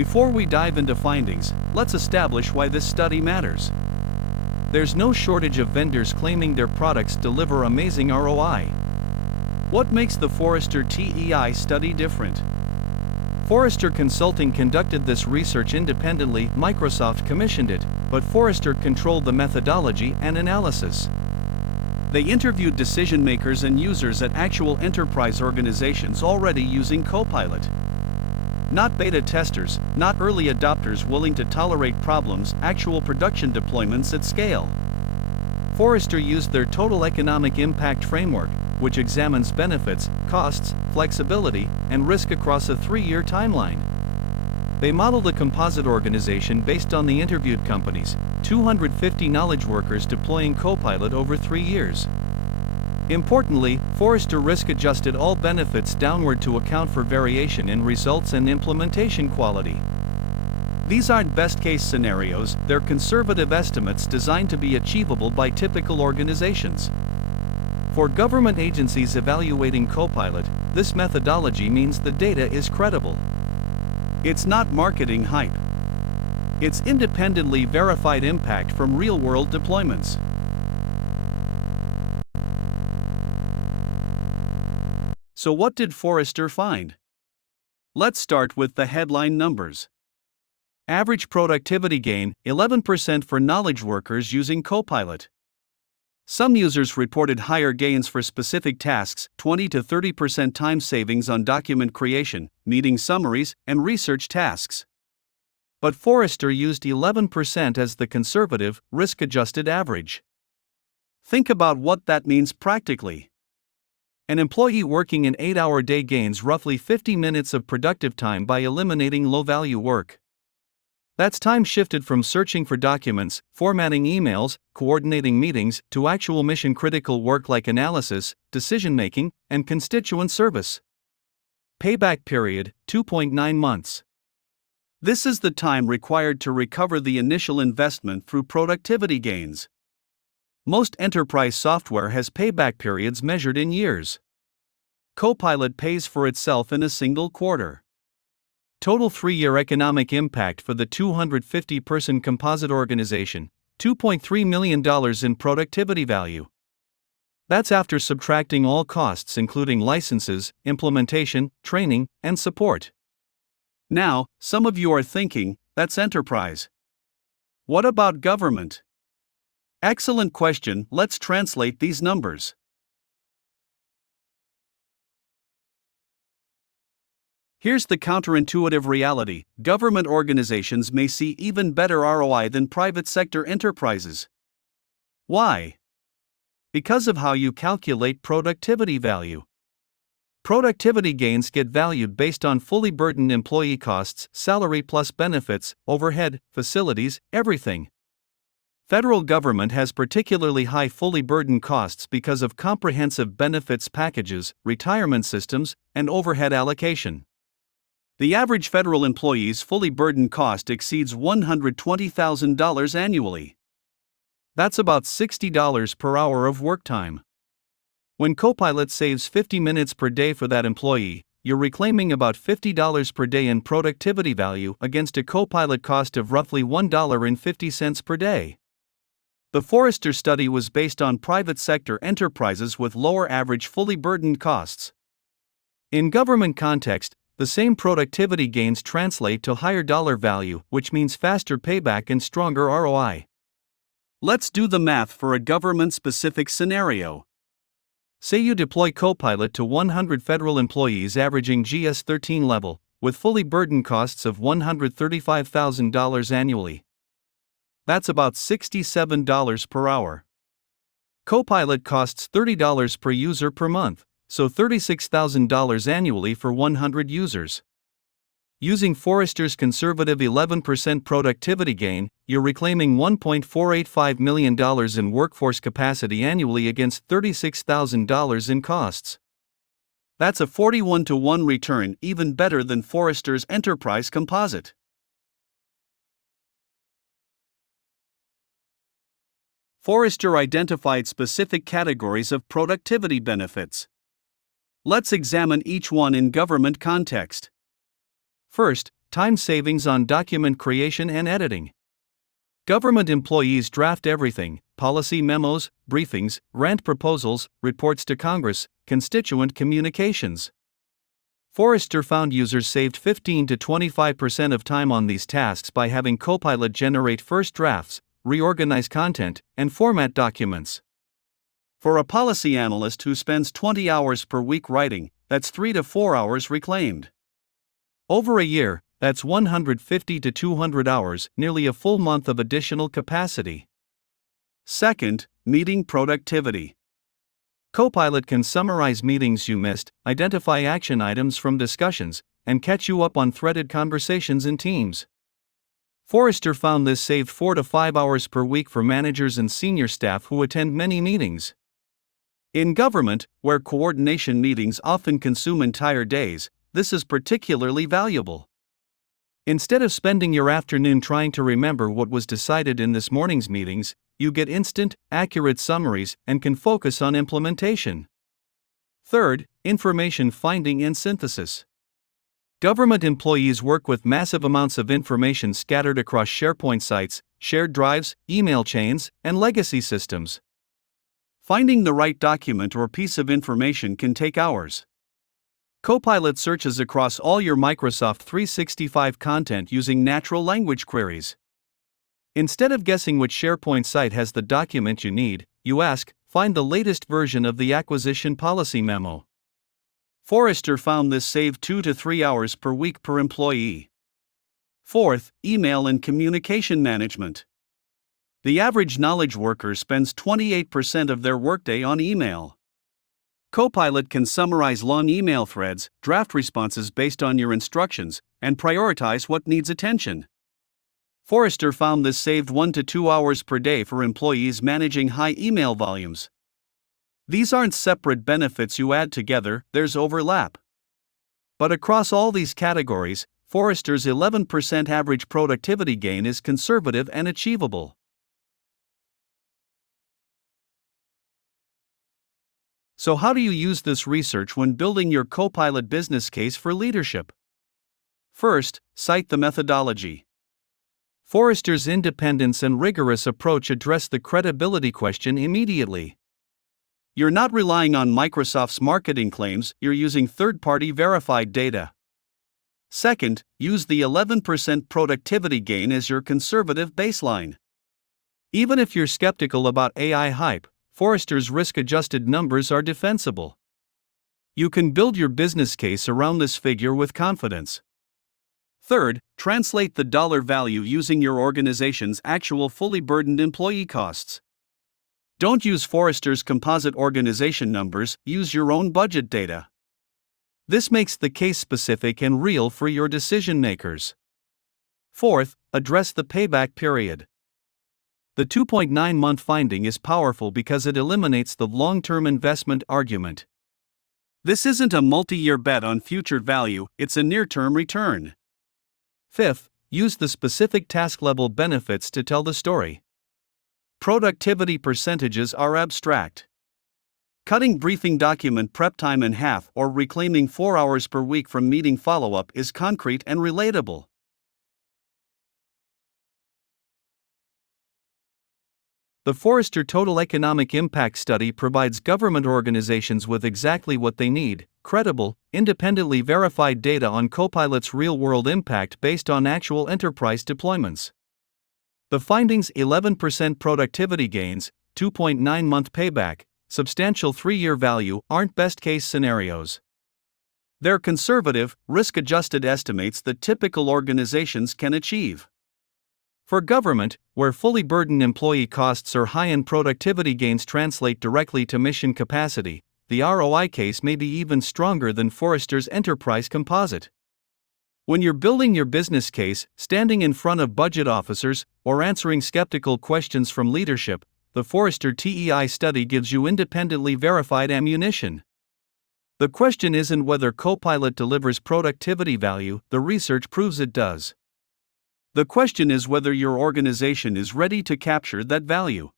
Before we dive into findings, let's establish why this study matters. There's no shortage of vendors claiming their products deliver amazing ROI. What makes the Forrester TEI study different? Forrester Consulting conducted this research independently. Microsoft commissioned it, but Forrester controlled the methodology and analysis. They interviewed decision makers and users at actual enterprise organizations already using Copilot. Not beta testers, not early adopters willing to tolerate problems, actual production deployments at scale. Forrester used their Total Economic Impact framework, which examines benefits, costs, flexibility, and risk across a 3-year timeline. They modeled a composite organization based on the interviewed companies, 250 knowledge workers deploying Copilot over 3 years. Importantly, Forrester risk-adjusted all benefits downward to account for variation in results and implementation quality. These aren't best-case scenarios, they're conservative estimates designed to be achievable by typical organizations. For government agencies evaluating Copilot, this methodology means the data is credible. It's not marketing hype. It's independently verified impact from real-world deployments. So what did Forrester find? Let's start with the headline numbers. Average productivity gain, 11% for knowledge workers using Copilot. Some users reported higher gains for specific tasks, 20 to 30% time savings on document creation, meeting summaries, and research tasks. But Forrester used 11% as the conservative, risk-adjusted average. Think about what that means practically. An employee working an 8-hour day gains roughly 50 minutes of productive time by eliminating low-value work. That's time shifted from searching for documents, formatting emails, coordinating meetings, to actual mission-critical work like analysis, decision-making, and constituent service. Payback period, 2.9 months. This is the time required to recover the initial investment through productivity gains. Most enterprise software has payback periods measured in years. Copilot pays for itself in a single quarter. Total 3-year economic impact for the 250-person composite organization, $2.3 million in productivity value. That's after subtracting all costs including licenses, implementation, training, and support. Now, some of you are thinking, that's enterprise. What about government? Excellent question, let's translate these numbers. Here's the counterintuitive reality: government organizations may see even better ROI than private sector enterprises. Why? Because of how you calculate productivity value. Productivity gains get valued based on fully burdened employee costs, salary plus benefits, overhead, facilities, everything. Federal government has particularly high fully burdened costs because of comprehensive benefits packages, retirement systems, and overhead allocation. The average federal employee's fully burdened cost exceeds $120,000 annually. That's about $60 per hour of work time. When Copilot saves 50 minutes per day for that employee, you're reclaiming about $50 per day in productivity value against a Copilot cost of roughly $1.50 per day. The Forrester study was based on private sector enterprises with lower average fully burdened costs. In government context, the same productivity gains translate to higher dollar value, which means faster payback and stronger ROI. Let's do the math for a government-specific scenario. Say you deploy Copilot to 100 federal employees averaging GS-13 level, with fully burdened costs of $135,000 annually. That's about $67 per hour. Copilot costs $30 per user per month, so $36,000 annually for 100 users. Using Forrester's conservative 11% productivity gain, you're reclaiming $1.485 million in workforce capacity annually against $36,000 in costs. That's a 41-to-1 return, even better than Forrester's enterprise composite. Forrester identified specific categories of productivity benefits. Let's examine each one in government context. First, time savings on document creation and editing. Government employees draft everything: policy memos, briefings, grant proposals, reports to Congress, constituent communications. Forrester found users saved 15 to 25% of time on these tasks by having Copilot generate first drafts, reorganize content, and format documents. For a policy analyst who spends 20 hours per week writing, that's 3 to 4 hours reclaimed. Over a year, that's 150 to 200 hours, nearly a full month of additional capacity. Second, meeting productivity. Copilot can summarize meetings you missed, identify action items from discussions, and catch you up on threaded conversations in teams. Forrester found this saved 4 to 5 hours per week for managers and senior staff who attend many meetings. In government, where coordination meetings often consume entire days, this is particularly valuable. Instead of spending your afternoon trying to remember what was decided in this morning's meetings, you get instant, accurate summaries and can focus on implementation. Third, information finding and synthesis. Government employees work with massive amounts of information scattered across SharePoint sites, shared drives, email chains, and legacy systems. Finding the right document or piece of information can take hours. Copilot searches across all your Microsoft 365 content using natural language queries. Instead of guessing which SharePoint site has the document you need, you ask, find the latest version of the acquisition policy memo. Forrester found this saved 2 to 3 hours per week per employee. Fourth, email and communication management. The average knowledge worker spends 28% of their workday on email. Copilot can summarize long email threads, draft responses based on your instructions, and prioritize what needs attention. Forrester found this saved 1 to 2 hours per day for employees managing high email volumes. These aren't separate benefits you add together, there's overlap. But across all these categories, Forrester's 11% average productivity gain is conservative and achievable. So how do you use this research when building your Copilot business case for leadership? First, cite the methodology. Forrester's independence and rigorous approach address the credibility question immediately. You're not relying on Microsoft's marketing claims, you're using third-party verified data. Second, use the 11% productivity gain as your conservative baseline. Even if you're skeptical about AI hype, Forrester's risk-adjusted numbers are defensible. You can build your business case around this figure with confidence. Third, translate the dollar value using your organization's actual fully burdened employee costs. Don't use Forrester's composite organization numbers, use your own budget data. This makes the case specific and real for your decision makers. Fourth, address the payback period. The 2.9-month finding is powerful because it eliminates the long-term investment argument. This isn't a multi-year bet on future value, it's a near-term return. Fifth, use the specific task-level benefits to tell the story. Productivity percentages are abstract. Cutting briefing document prep time in half or reclaiming 4 hours per week from meeting follow-up is concrete and relatable. The Forrester Total Economic Impact study provides government organizations with exactly what they need: credible, independently verified data on Copilot's real-world impact based on actual enterprise deployments. The findings: 11% productivity gains, 2.9-month payback, substantial 3-year value aren't best-case scenarios. They're conservative, risk-adjusted estimates that typical organizations can achieve. For government, where fully burdened employee costs are high and productivity gains translate directly to mission capacity, the ROI case may be even stronger than Forrester's enterprise composite. When you're building your business case, standing in front of budget officers, or answering skeptical questions from leadership, the Forrester TEI study gives you independently verified ammunition. The question isn't whether Copilot delivers productivity value, the research proves it does. The question is whether your organization is ready to capture that value.